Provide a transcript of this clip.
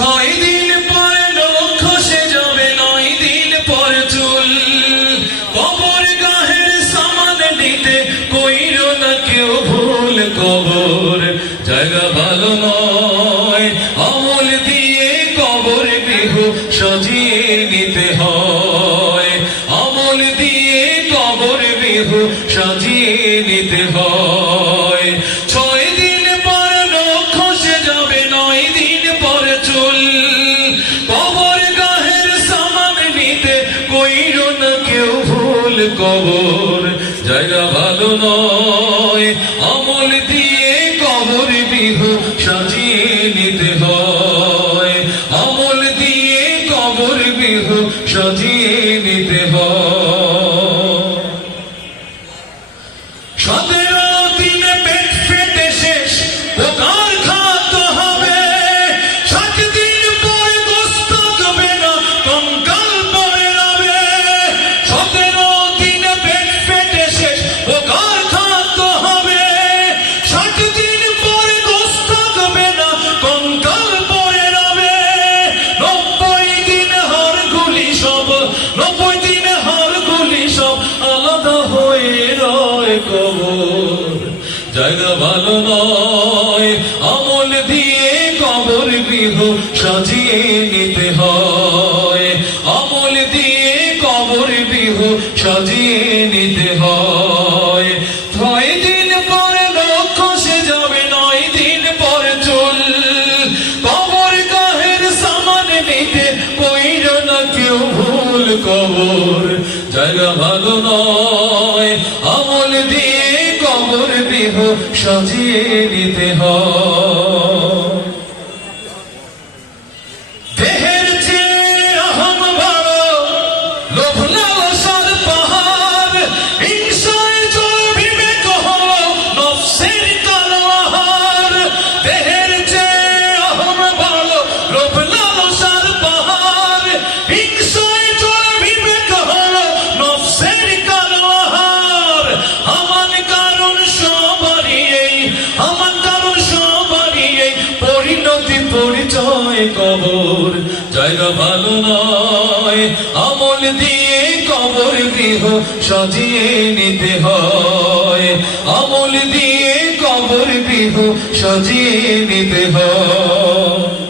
ছয় দিন পরে লক্ষ সে যাবে নয় দিন পর চুল। কবর গাহের সামান নিতে কইর না কেউ ভুল কবর। জায়গা ভালো নয়, আমল দিয়ে কবর গৃহ সাজিয়ে নিতে হয়। আমল দিয়ে কবর গৃহ সাজিয়ে নিতে হয়। কবর। জায়গা ভালো নয়, আমল দিয়ে কবর বিহু সাজিয়ে নিতে হয়। আমল দিয়ে কবর বিহু সাজিয়ে নিতে হয়। ভালো নয়। আমল দিয়ে কবর গৃহ সাজিয়ে নিতে হয়। আমল দিয়ে কবর গৃহ সাজিয়ে নিতে হয়। ছয় দিন পরে লক্ষ্য সে যাবে, নয় দিন পর চুল। কবর গাহের সামান নিতে কইর না কেউ ভুল কবর। জায়গা ভালো নয় কবর দেহ সাজিয়ে নিতে হয়। কবর, জায়গা ভালো নয়, আমল দিয়ে কবর গৃহ সাজিয়ে নিতে হয়। আমল দিয়ে কবর গৃহ সাজিয়ে নিতে হয়।